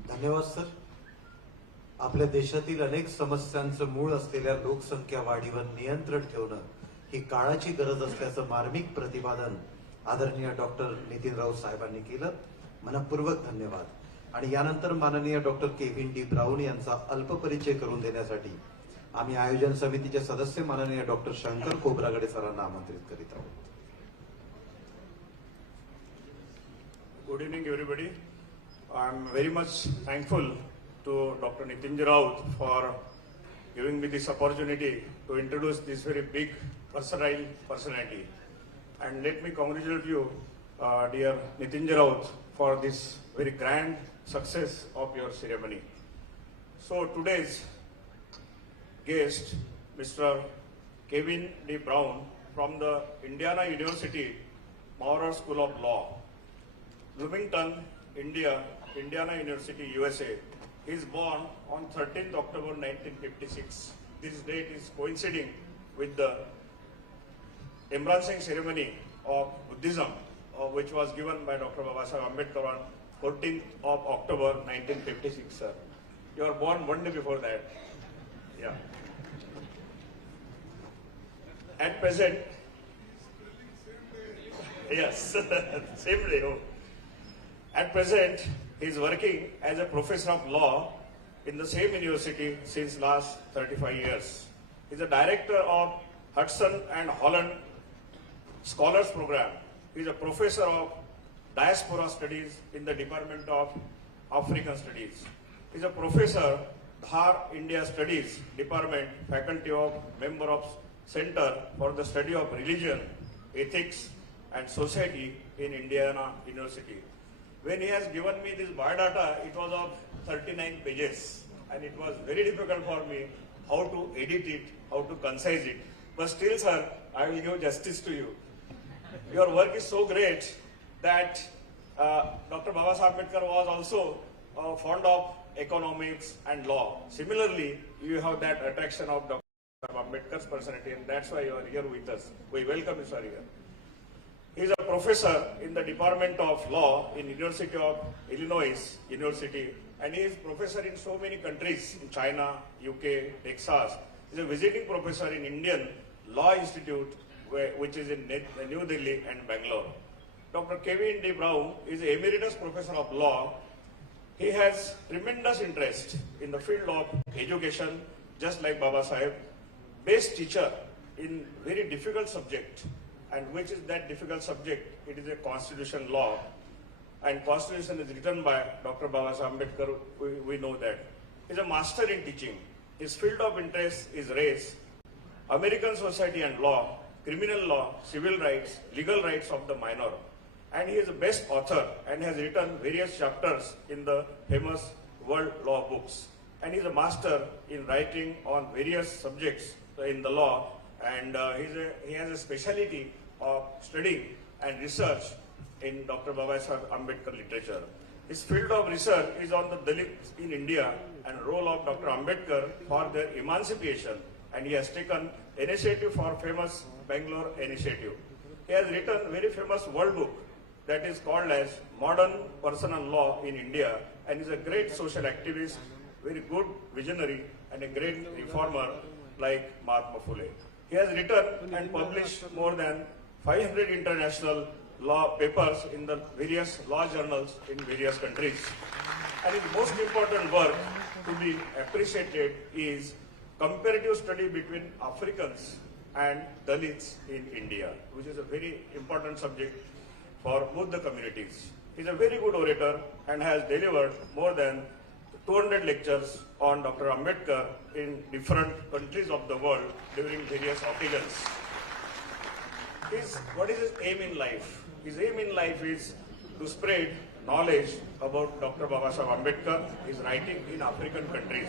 धन्यवाद सर. आपल्या देशातील अनेक समस्यांचं मूळ असलेल्या लोकसंख्या वाढीवर नियंत्रण ठेवणं ही काळाची गरज असल्याचं मार्मिक प्रतिपादन आदरणीय डॉक्टर नितीन राऊत साहेबांनी केलं. मनपूर्वक धन्यवाद. आणि यानंतर माननीय डॉक्टर केविन डी ब्राऊन यांचा अल्प परिचय करून देण्यासाठी आम्ही आयोजन समितीचे सदस्य माननीय डॉक्टर शंकर खोब्रागडे सरांना आमंत्रित करीत आहोत. Good evening, everybody. I'm very much thankful to Dr. Nitin Raut for giving me this opportunity to introduce this very big personality. And let me congratulate you, dear Nitin Raut, for this very grand success of your ceremony. So today's guest, Mr. Kevin D. Brown from the Indiana University, Maurer School of Law, Bloomington, India, Indiana University, USA. He is born on 13th October 1956. This date is coinciding with the embracing ceremony of Buddhism, which was given by Dr. Babasaheb Ambedkar on 14th of October 1956, sir. You are born one day before that. Yeah. At present, yes, same day. Oh. At present, he is working as a professor of law in the same university since last 35 years. He is a director of Hudson and Holland Scholars Program. He is a professor of Diaspora Studies in the Department of African Studies. He is a professor, Dhar India Studies Department, faculty of member of Center for the Study of Religion, Ethics and Society in Indiana University. When he has given me this biodata, it was of 39 pages, and it was very difficult for me how to edit it, how to concise it. But still, sir, I will give justice to you. Your work is so great that Dr. Babasaheb Ambedkar was also fond of economics and law. Similarly, you have that attraction of Dr. Ambedkar's personality, and that's why you are here with us. We welcome you, sir, here. He is a professor in the Department of Law in University of Illinois University, and he is professor in so many countries in China, UK, Texas. He is a visiting professor in Indian Law Institute, which is in New Delhi and Bangalore. Dr. Kevin D. Brown is an emeritus professor of law. He has tremendous interest in the field of education, just like Baba Sahib. Best teacher in very difficult subject. And which is that difficult subject? It is a constitution law, and constitution is written by Dr. Babasaheb Ambedkar. We know that. He is a master in teaching. His field of interest is race, American society and law, criminal law, civil rights, legal rights of the minor. And he is the best author and has written various chapters in the famous world law books. And he is a master in writing on various subjects in the law, and he has a specialty of studying and research in Dr. Babasaheb Ambedkar literature. His field of research is on the Dalits in India and role of Dr. Ambedkar for their emancipation, and he has taken initiative for famous Bangalore initiative. He has written very famous world book that is called as Modern Personal Law in India, and is a great social activist, very good visionary and a great reformer like Mahatma Phule. He has written and published more than 500 international law papers in the various law journals in various countries. And his most important work to be appreciated is comparative study between Africans and Dalits in India, which is a very important subject for both the communities. He is a very good orator and has delivered more than 200 lectures on Dr. Ambedkar in different countries of the world during various occasions. What is his aim in life? His aim in life is to spread knowledge about Dr. Babasaheb Ambedkar, his writing in African countries.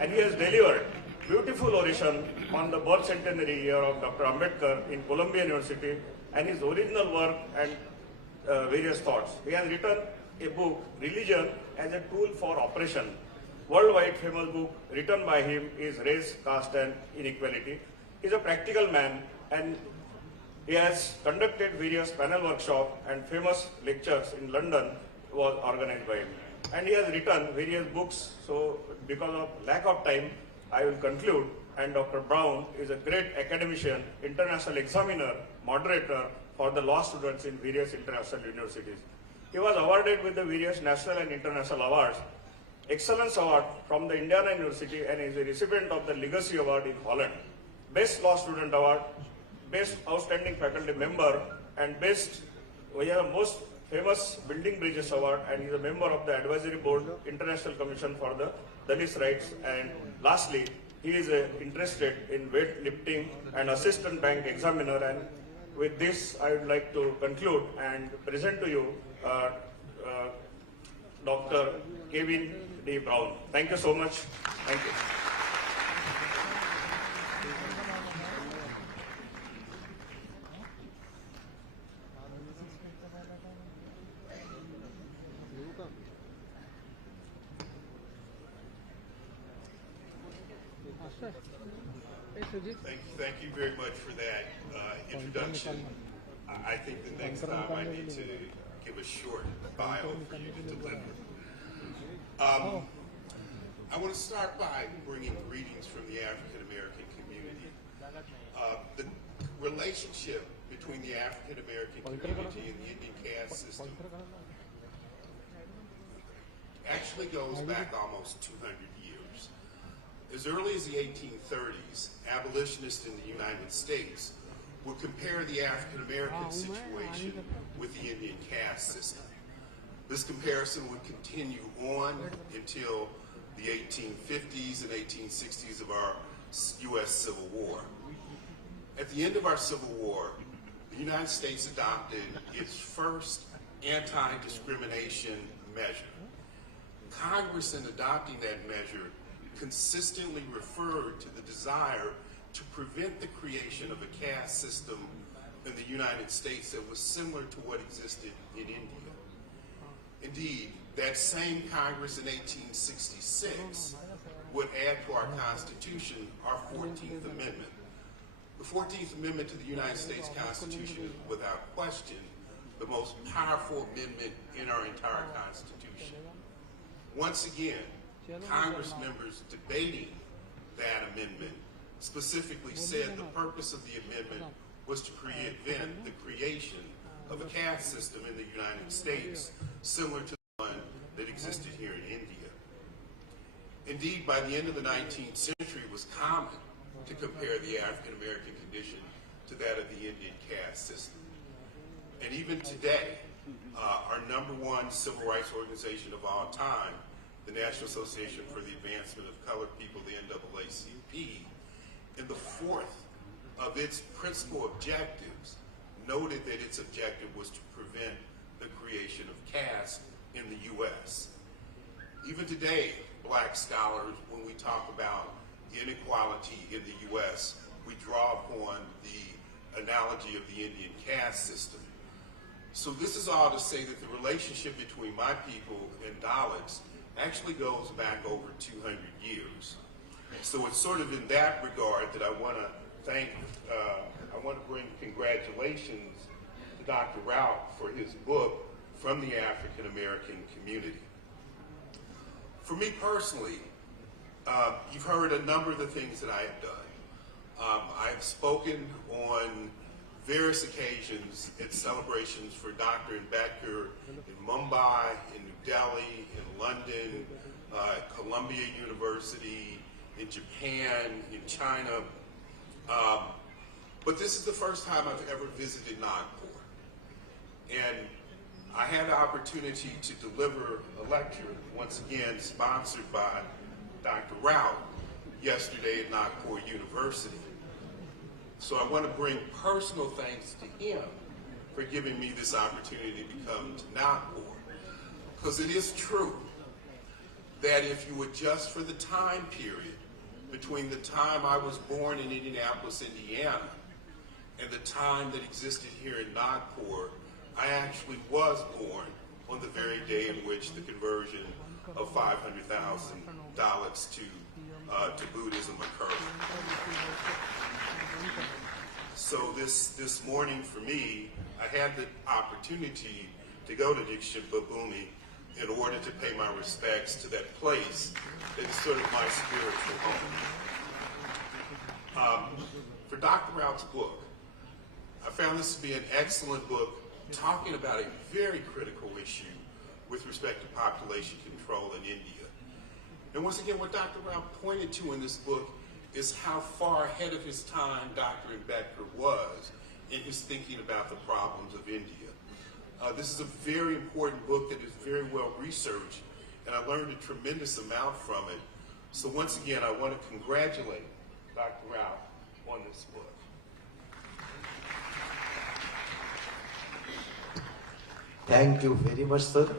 And he has delivered beautiful oration on the birth centenary year of Dr. Ambedkar in Columbia University, and his original work and various thoughts. He has written a book, Religion as a Tool for Oppression. Worldwide famous book written by him is Race, Caste and Inequality. He is a practical man, and he has conducted various panel workshops and famous lectures in London was organized by him. and he has written various books. So because of lack of time, I will conclude. And Dr. Brown is a great academician, international examiner, moderator for the law students in various international universities. He was awarded with the various national and international awards, Excellence Award from the Indiana University, and is a recipient of the Legacy Award in Holland, Best Law Student Award, Best Outstanding Faculty Member, and we have most famous Building Bridges Award, and he is a member of the Advisory Board, International Commission for the Dalit Rights. And lastly, he is interested in weightlifting and assistant bank examiner. And with this, I would like to conclude and present to you Dr. Kevin D. Brown. Thank you so much. Thank you. Thank you very much for that introduction. I think the next time I need to give a short bio for you to deliver. I want to start by bringing greetings from the African American community. The relationship between the African American community and the Indian caste system actually goes back almost 200 years. As early as the 1830s, abolitionists in the United States would compare the African American situation with the Indian caste system. This comparison would continue on until the 1850s and 1860s of our U.S. Civil War. At the end of our Civil War, the United States adopted its first anti-discrimination measure. Congress, in adopting that measure, consistently referred to the desire to prevent the creation of a caste system in the United States that was similar to what existed in India. Indeed, that same Congress in 1866 would add to our Constitution our 14th Amendment. The 14th Amendment to the United States Constitution is, without question, the most powerful amendment in our entire Constitution. Once again, Congress members debating that amendment specifically said the purpose of the amendment was to prevent the creation of a caste system in the United States similar to the one that existed here in India. Indeed, by the end of the 19th century, it was common to compare the African American condition to that of the Indian caste system. And even today, our #1 civil rights organization of all time, the National Association for the Advancement of Colored People, the NAACP, in the fourth of its principal objectives, noted that its objective was to prevent the creation of caste in the U.S. Even today, black scholars, when we talk about inequality in the U.S., we draw upon the analogy of the Indian caste system. So this is all to say that the relationship between my people and Dalits actually goes back over 200 years. So it's sort of in that regard that I want to bring congratulations to Dr. Raut for his book, From the African American Community. For me personally, you've heard a number of the things that I have done. I've spoken on various occasions at celebrations for Dr. Ambedkar in Mumbai, in New Delhi, in London, at Columbia University, in Japan, in China. But this is the first time I've ever visited Nagpur. And I had the opportunity to deliver a lecture, once again sponsored by Dr. Raut, yesterday at Nagpur University. So I want to bring personal thanks to him for giving me this opportunity to come to Nagpur. Because it is true that if you adjust for the time period between the time I was born in Indianapolis, Indiana, and the time that existed here in Nagpur, I actually was born on the very day in which the conversion of 500,000 Dalits to Buddhism occurred. So this morning for me, I had the opportunity to go to Dikshit Bhumi in order to pay my respects to that place that is sort of my spiritual home. For Dr. Raut's book, I found this to be an excellent book talking about a very critical issue with respect to population control in India. And once again, what Dr. Raut pointed to in this book is how far ahead of his time Dr. Ambedkar was in his thinking about the problems of India. This is a very important book that is very well researched, and I learned a tremendous amount from it. So once again, I want to congratulate Dr. Raut on this book. Thank you very much sir.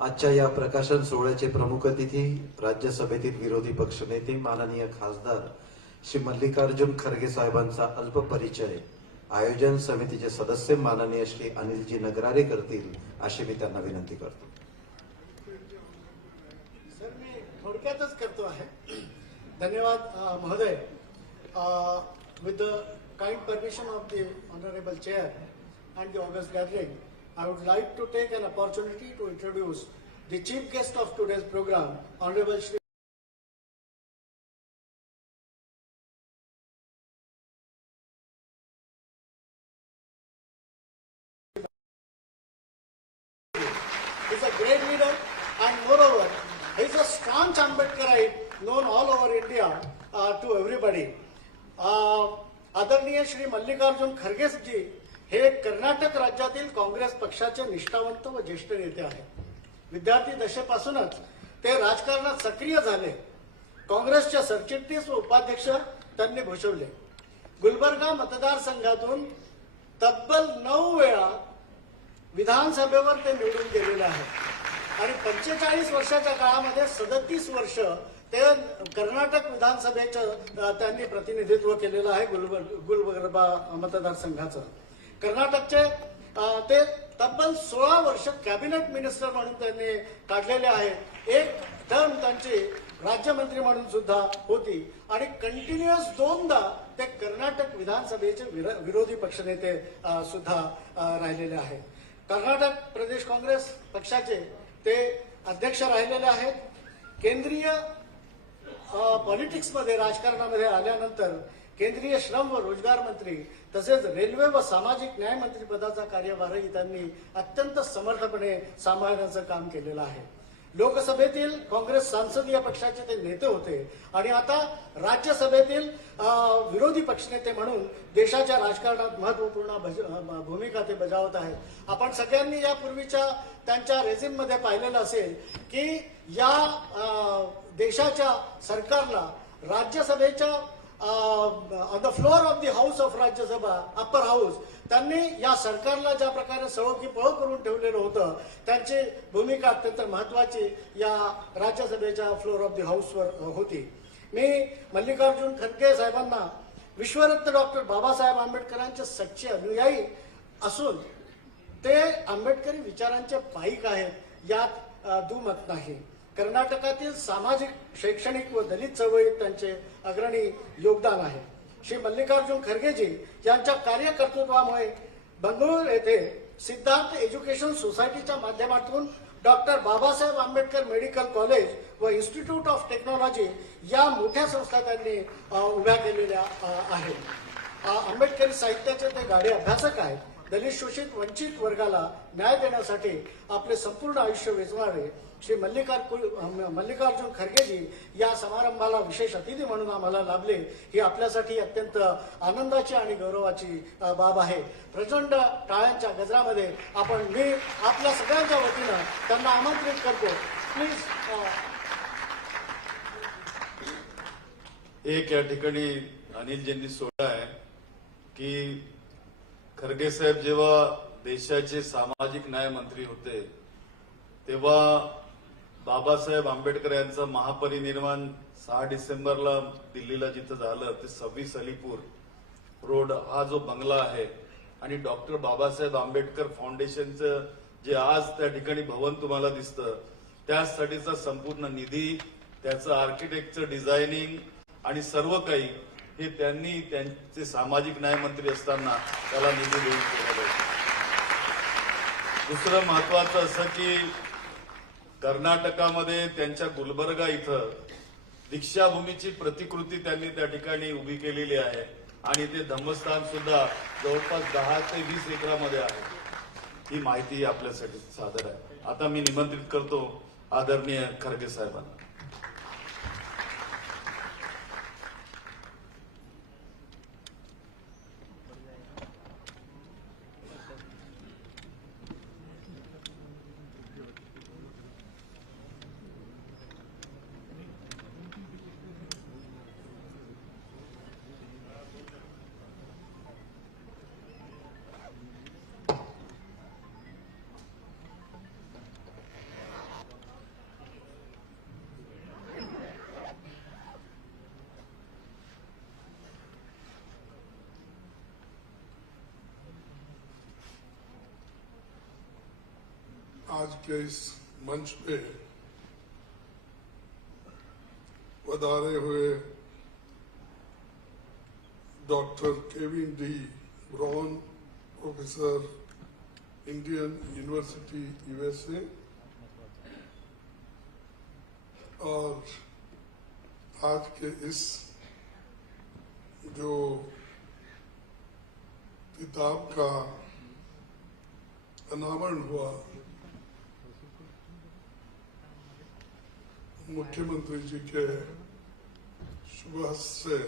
आजच्या या प्रकाशन सोहळ्याचे प्रमुख अतिथी राज्यसभेतील विरोधी पक्षनेते माननीय खासदार श्री मल्लिकार्जुन खरगे साहेबांचा अल्प परिचय आयोजन समितीचे सदस्य माननीय श्री अनिलजी नगरारे करतील अशी मी त्यांना विनंती करतो. सर मी थोडक्यातच करतो आहे. धन्यवाद महोदय. With the kind permission of the honourable chair and the August gathering, I would like to take an opportunity to introduce the chief guest of today's program, Honorable Shri is a great leader, and moreover, he is a staunch Ambedkarite known all over India to everybody. आदरणीय श्री मल्लिकार्जुन खरगे जी हे कर्नाटक राज्यातील काँग्रेस पक्षाचे निष्ठावंत व ज्येष्ठ नेते आहेत. विद्यार्थी दशेपासूनच ते राजकारणात सक्रिय झाले. काँग्रेसच्या सरचिटणीस व उपाध्यक्ष त्यांनी भूषवले. गुलबर्गा मतदारसंघातून तब्बल 9 वेळा विधानसभेवर ते निवडून गेलेले आहेत आणि 45 वर्षाच्या काळामध्ये 37 वर्ष ते कर्नाटक विधानसभेचं त्यांनी प्रतिनिधित्व केलेलं आहे गुलबर्गा मतदारसंघाचं. कर्नाटकचे ते तब्बल 16 वर्ष कॅबिनेट मिनिस्टर म्हणून त्यांनी काढलेले आहेत. एक टर्म त्यांची राज्यमंत्री म्हणून सुद्धा होती आणि कंटिन्युअस 2दा ते कर्नाटक विधानसभेचे विरोधी पक्षनेते सुद्धा राहिलेले आहेत. कर्नाटक प्रदेश काँग्रेस पक्षाचे ते अध्यक्ष राहिलेले आहेत. केंद्रीय पॉलिटिक्समध्ये राजकारणामध्ये आल्यानंतर केंद्रीय श्रम व रोजगार मंत्री तसेच रेल्वे व सामाजिक न्याय मंत्री पदाचा कार्यभारही त्यांनी अत्यंत समर्थपणे सांभाळण्याचं काम केलेलं आहे. लोकसभेतील काँग्रेस संसदीय पक्षाचे ते नेते होते आणि आता राज्यसभेतील विरोधी पक्षनेते म्हणून देशाच्या राजकारणात महत्वपूर्ण भूमिका ते बजावत आहेत. आपण सगळ्यांनी यापूर्वीच्या त्यांच्या रेझिममध्ये पाहिलेलं असेल की या देशाच्या सरकारला राज्यसभेच्या on the floor of the house of Rajya Sabha upper house त्यांनी या सरकारला ज्या प्रकारे सळो की पळो करून ठेवलेलं होतं त्यांची भूमिका अत्यंत महत्वाची या राज्यसभेच्या फ्लोअर ऑफ द हाऊसवर होती. मी मल्लिकार्जुन खरगे साहेबांना विश्वरत्न डॉक्टर बाबासाहेब आंबेडकरांचे सच्चे अनुयायी असून ते आंबेडकरी विचारांचे पाईक आहेत यात दुमत नाही. कर्नाटकातील सामाजिक शैक्षणिक व दलित चळवळीत त्यांचे अग्रणी योगदान आहे. श्री मल्लिकार्जुन खरगेजी यांच्या कार्यकर्तृत्वामुळे बंगळूर येथे सिद्धार्थ एज्युकेशन सोसायटीच्या माध्यमातून doctor Babasaheb Ambedkar medical college व इन्स्टिट्यूट ऑफ टेक्नॉलॉजी या मोठ्या संस्था त्यांनी उभ्या केलेल्या आहेत. आंबेडकरी साहित्याचे ते गाढे अभ्यासक आहेत. दलित शोषित वंचित वर्गाला न्याय देण्यासाठी आपले संपूर्ण आयुष्य वेचणारे श्री मल्लिकार्जुन खरगेजी या समारंभाला विशेष अतिथी म्हणून आम्हाला लाभले ही आपल्यासाठी अत्यंत आनंदाची आणि गौरवाची बाब आहे. प्रचंड टाळ्यांच्या गजरामध्ये आपण मी आपल्या सगळ्यांच्या वतीनं त्यांना आमंत्रित करतो. प्लीज. एक या ठिकाणी अनिलजींनी सोडला आहे की खरगे साहेब जेव्हा देशाचे सामाजिक न्याय मंत्री होते तेव्हा बाबासाहेब आंबेडकर यांचं महापरिनिर्वाण 6 डिसेंबरला दिल्लीला जिथं झालं ते 26 अलीपूर रोड हा जो बंगला आहे आणि डॉक्टर बाबासाहेब आंबेडकर फाउंडेशनचं जे आज त्या ठिकाणी भवन तुम्हाला दिसतं त्यासाठीचा संपूर्ण निधी त्याचं आर्किटेक्चर डिझायनिंग आणि सर्व काही हे त्यांनी त्यांचे सामाजिक न्याय मंत्री असताना त्याला निधी देऊन केलेलं आहे. दुसरं महत्वाचं असं की कर्नाटकामध्ये त्यांच्या गुलबर्गा इथं दीक्षाभूमीची प्रतिकृती त्यांनी त्या ठिकाणी उभी केलेली आहे आणि ते धम्मस्थान सुद्धा जवळपास 10 ते 20 एकरामध्ये आहे. ही माहिती आपल्यासाठी सादर आहे. आता मी निमंत्रित करतो आदरणीय खरगे साहेबांना. आज के इस मंच पे पधारे हुए doctor Kevin De brown, professor, Indian university USA, और आज के इस जो किताब का अनावरण हुआ, मुख्यमंत्री जी के शुभ हस्त से